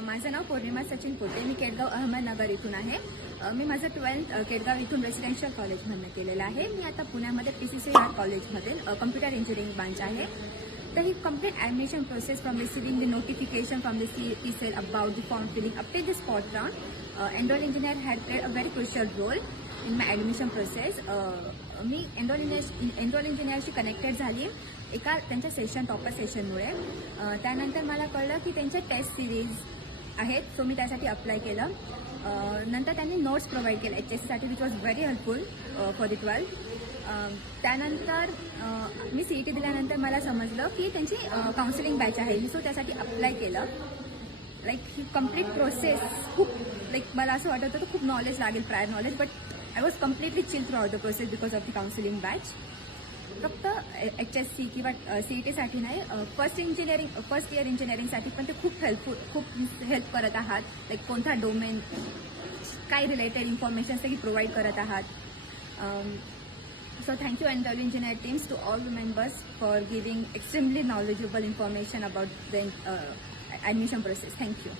माझं नाव पौर्णिमा सचिन पोटे. मी केडगाव अहमदनगर इथून आहे. मी माझं ट्वेल्थ केडगाव इथून रेसिडेन्शियल कॉलेजमधनं केलेलं आहे. मी आता पुण्यामध्ये पी सी सी आर कॉलेजमध्ये कम्प्युटर इंजिनिअरिंग ब्रांच आहे. तर ही complete admission process from receiving the notification from the C P cell about the form filling up till the spot round enrol engineer had played a very crucial role in my admission process me enrol engineer enrol इंजिनियरशी connected झाली. एका त्यांच्या session topper सेशनमुळे त्यानंतर मला कळलं की त्यांच्या test series आहेत. सो मी त्यासाठी अप्लाय केलं. नंतर त्यांनी नोट्स प्रोव्हाइड केले H एससाठी which was very helpful for the twelfth त्यानंतर मी सी ई टी दिल्यानंतर मला समजलं की त्यांची काउन्सिलिंग बॅच आहे. मी सो त्यासाठी अप्लाय केलं. लाईक ही कंप्लीट प्रोसेस खूप लाईक मला असं वाटत होतं खूप नॉलेज लागेल prior knowledge but I was completely chill throughout the process because of the counselling batch फक्त एच एस सी किंवा सी ई टीसाठी नाही फर्स्ट इंजिनिअरिंग फर्स्ट इयर इंजिनिअरिंगसाठी पण ते खूप हेल्पफुल खूप हेल्प करत आहात. लाईक कोणता डोमेन काय रिलेटेड इन्फॉर्मेशन सगळी प्रोव्हाइड करत आहात. So thank you N W engineer teams to all members for giving extremely knowledgeable information about the admission process thank you